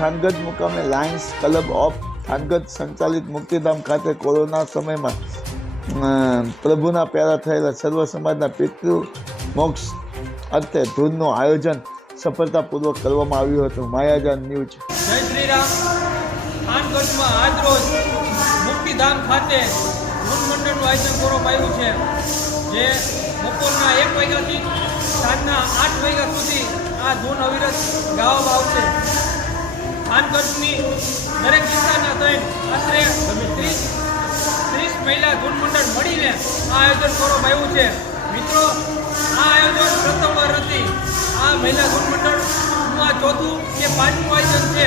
થાનગઢ મુકામે Lions club of Thangadh સંચાલિત મુક્તિધામ ખાતે કોરોના સમયમાં પ્રભુના પ્યારા થયેલા સર્વ સમાજના પિતૃ મોક્ષ અર્થે ધૂનનું આયોજન સફળતાપૂર્વક કરવામાં આવ્યું હતું. માયાજાન ન્યૂઝ. જય શ્રી રામ. થાનગઢમાં આજરોજ મુક્તિધામ ખાતે ધૂન મંડળનું આયોજન કરવામાં આવ્યું છે, જે બપોરના 1 વાગ્યાથી સાંજના 8 વાગ્યા સુધી આ ધૂન અવિરત ગાવામાં આવશે. થાનગઢની દરેક વિસ્તારના થઈને આશરે 30 મહિલા ધૂન મંડળ મળીને આ આયોજન કરવામાં આવ્યું છે. મિત્રો, આ આયોજન પ્રથમવાર નથી. આ મહિલા ધૂન મંડળનું આ 4થું કે 5મું આયોજન છે,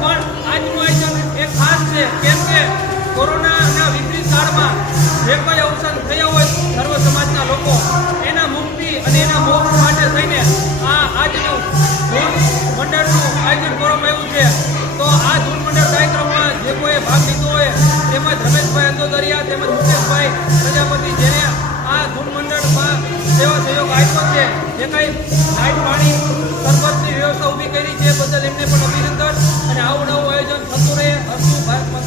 પણ આજનું આયોજન એ ખાસ છે, કેમ કે કોરોનાના વિપરીત કાળમાં જે કોઈ અવસાન થયા હોય સર્વ સમાજના લોકો, એના મુક્તિ અને એના મોક્ષ માટે થઈને આજનું ધૂન મંડળનું આયોજન કરવામાં આવ્યું છે. તો આ ધૂન મંડળ કાર્યક્રમમાં જે કોઈ ભાગ લીધો હોય તેમજ રમેશભાઈ અંદોદરિયા તેમજ મુકેશભાઈ પ્રજાપતિ, જેને આ ધૂન મંડળમાં સેવા સહયોગ આપ્યો છે, જે કંઈ લાઇટ પાણી સરબતની વ્યવસ્થા ઊભી કરી છે, બદલ એમને પણ અભિનંદન. અને આવું નવું આયોજન થતું રહે.